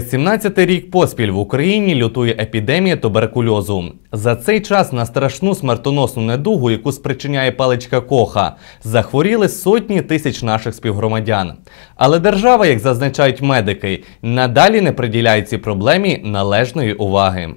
Вже 17-й рік поспіль в Україні лютує епідемія туберкульозу. За цей час на страшну смертоносну недугу, яку спричиняє паличка коха, захворіли сотні тисяч наших співгромадян. Але держава, як зазначають медики, надалі не приділяє цій проблемі належної уваги.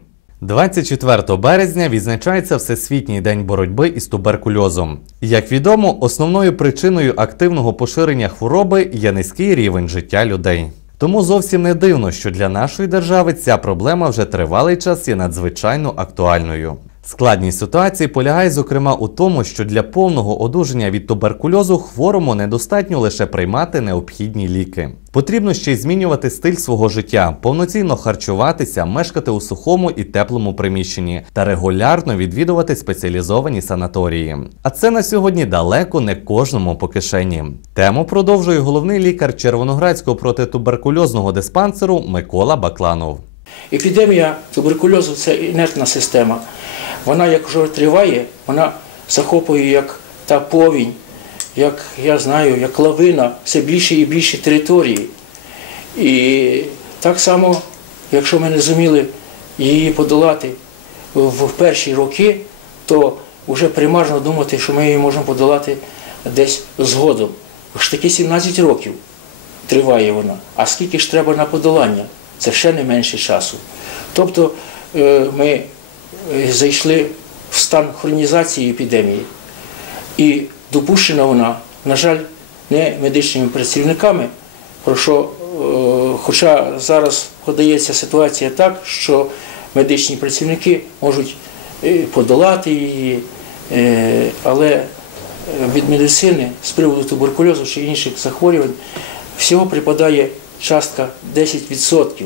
24 березня відзначається Всесвітній день боротьби із туберкульозом. Як відомо, основною причиною активного поширення хвороби є низький рівень життя людей. Тому зовсім не дивно, що для нашої держави ця проблема вже тривалий час є надзвичайно актуальною. Складність ситуації полягає зокрема у тому, що для повного одужання від туберкульозу хворому недостатньо лише приймати необхідні ліки. Потрібно ще й змінювати стиль свого життя, повноцінно харчуватися, мешкати у сухому і теплому приміщенні та регулярно відвідувати спеціалізовані санаторії. А це на сьогодні далеко не кожному по кишені. Тему продовжує головний лікар Червоноградського протитуберкульозного диспансеру Микола Бакланов. Епідемія туберкульозу це інертна система. Вона, якщо триває, вона захоплює як та повінь, як я знаю, як лавина, все більше і більше території. І так само, якщо ми не зуміли її подолати в перші роки, то вже примарно думати, що ми її можемо подолати десь згодом. Ж таки 17 років триває вона. А скільки ж треба на подолання? Це ще не менше часу. Тобто е, ми е, зайшли в стан хронізації епідемії. І допущена вона, на жаль, не медичними працівниками, про що, е, хоча зараз подається ситуація так, що медичні працівники можуть подолати її, але від медицини з приводу туберкульозу чи інших захворювань всього припадає частка 10%.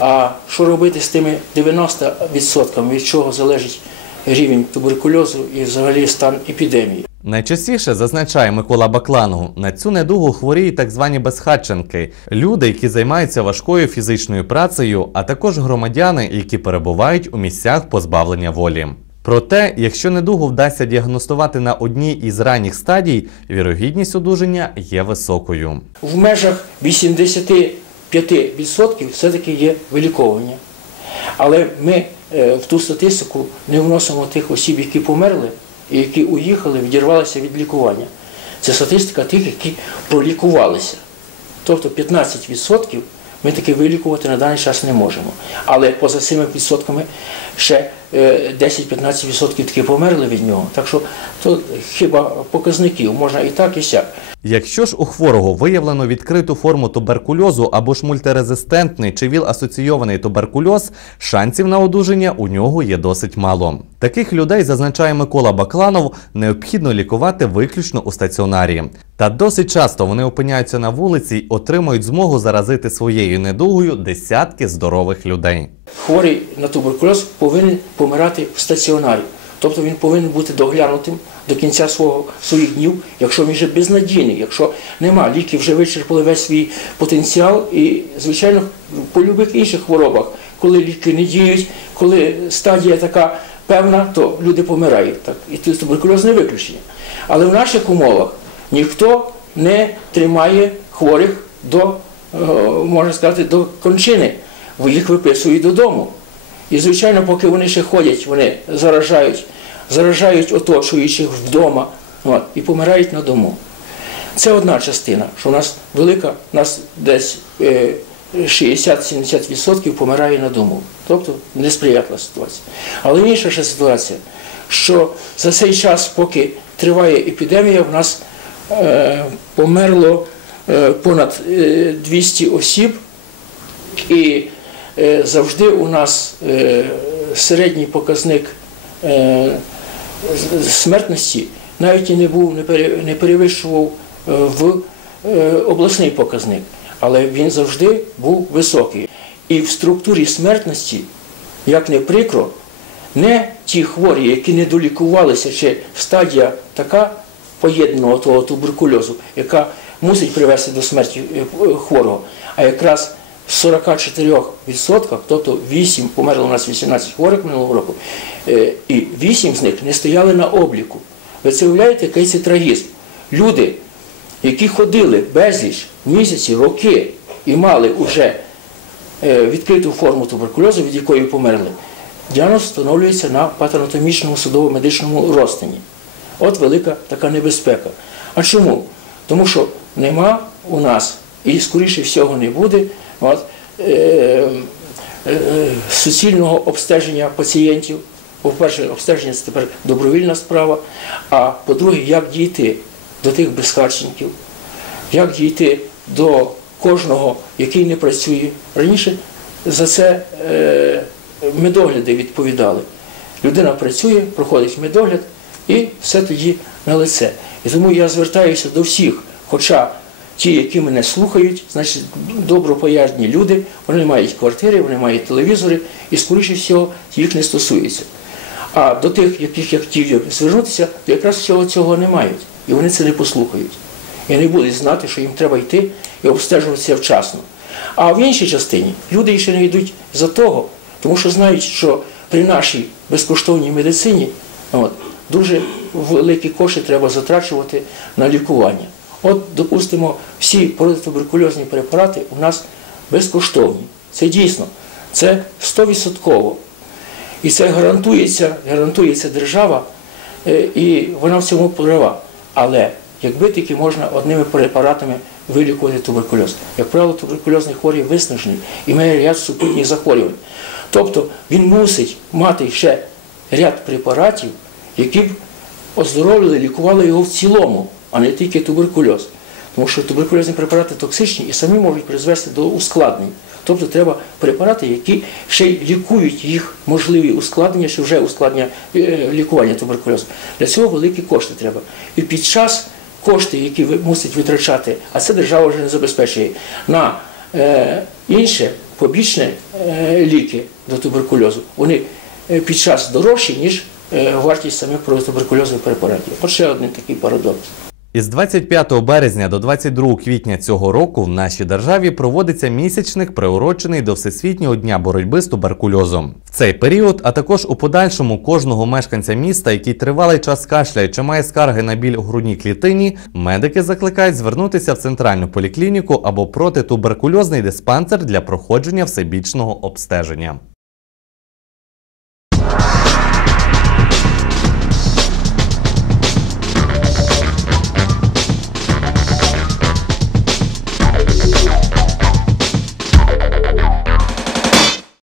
А що робити з тими 90%, від чого залежить рівень туберкульозу і взагалі стан епідемії? Найчастіше зазначає Микола Бакланов, на цю недугу хворіють так звані безхатченки, люди, які займаються важкою фізичною працею, а також громадяни, які перебувають у місцях позбавлення волі. Проте, якщо недугу вдасться діагностувати на одній із ранніх стадій, вірогідність одужання є високою. В межах 85% все-таки є виліковування. Але ми е, в ту статистику не вносимо тих осіб, які померли і які уїхали, відірвалися від лікування. Це статистика тих, які пролікувалися. Тобто 15% ми таки вилікувати на даний час не можемо. Але поза цими відсотками ще 10-15% таки померли від нього. Так що то хіба показників можна і так, і сяк. Якщо ж у хворого виявлено відкриту форму туберкульозу або ж мультирезистентний чи ВІЛ-асоційований туберкульоз, шансів на одужання у нього є досить мало. Таких людей, зазначає Микола Бакланов, необхідно лікувати виключно у стаціонарі. Та досить часто вони опиняються на вулиці й отримують змогу заразити своєю недугою десятки здорових людей. Хворий на туберкульоз повинен помирати в стаціонарі, тобто він повинен бути доглянутим до кінця свого своїх днів, якщо він вже безнадійний, якщо нема, ліки вже вичерпали весь свій потенціал, і, звичайно, по любих інших хворобах, коли ліки не діють, коли стадія така певна, то люди помирають. Так, І туберкульоз не виключення. Але в наших умовах ніхто не тримає хворих до, е, можна сказати, до кончини, їх виписують додому. І, звичайно, поки вони ще ходять, вони заражають заражають оточуючих вдома от, і помирають на дому. Це одна частина, що у нас велика, у нас десь 60-70% помирає на дому. Тобто несприятлива ситуація. Але інша ще ситуація, що за цей час, поки триває епідемія, в нас е, померло е, понад 200 осіб, і е, завжди у нас е, середній показник. Е, смертності навіть і не був, не перевищував е, в е, обласний показник, але він завжди був високий. І в структурі смертності, як не прикро, не ті хворі, які не долікувалися, чи стадія така поєднаного того туберкульозу, яка мусить привести до смерті е, хворого, а якраз 44%, тобто 8, померло у нас 18 хворих минулого року, е, і 8 з них не стояли на обліку. Ви це уявляєте, який це трагізм? Люди, які ходили безліч місяці, роки і мали вже е, відкриту форму туберкульозу, від якої померли, діагноз встановлюється на патанатомічному судово-медичному розтині. От велика така небезпека. А чому? Тому що нема у нас і скоріше всього не буде от, е, е, суцільного обстеження пацієнтів. По-перше, обстеження це тепер добровільна справа. А по-друге, як дійти до тих безхатченків, як дійти до кожного, який не працює. Раніше за це е, медогляди відповідали. Людина працює, проходить медогляд і все тоді на лице. І тому я звертаюся до всіх, хоча ті, які мене слухають, значить добропорядні люди, вони мають квартири, вони мають телевізори, і скоріше всього їх не стосується. А до тих, яких я хотів звернутися, то якраз всього цього не мають. І вони це не послухають. І не будуть знати, що їм треба йти і обстежуватися вчасно. А в іншій частині люди ще не йдуть за того, тому що знають, що при нашій безкоштовній медицині от, дуже великі кошти треба затрачувати на лікування. От, допустимо, всі протитуберкульозні препарати у нас безкоштовні. Це дійсно, це 100%. І це гарантується, гарантується держава, е, і вона в цьому права. Але якби тільки можна одними препаратами вилікувати туберкульоз. Як правило, туберкульозний хворий виснажений і має ряд супутніх захворювань. Тобто він мусить мати ще ряд препаратів, які б оздоровлювали, лікували його в цілому, а не тільки туберкульоз. Тому що туберкульозні препарати токсичні і самі можуть призвести до ускладнень. Тобто треба препарати, які ще й лікують їх можливі ускладнення, чи вже ускладнення е, лікування туберкульозу. Для цього великі кошти треба. І під час кошти, які мусить витрачати, а це держава вже не забезпечує, на е, інше побічне е, ліки до туберкульозу, вони е, під час дорожчі, ніж вартість самих протитуберкульозних препаратів. От ще один такий парадокс. Із 25 березня до 22 квітня цього року в нашій державі проводиться місячник, приурочений до Всесвітнього дня боротьби з туберкульозом. В цей період, а також у подальшому кожного мешканця міста, який тривалий час кашляє чи має скарги на біль у грудній клітині, медики закликають звернутися в центральну поліклініку або протитуберкульозний диспансер для проходження всебічного обстеження.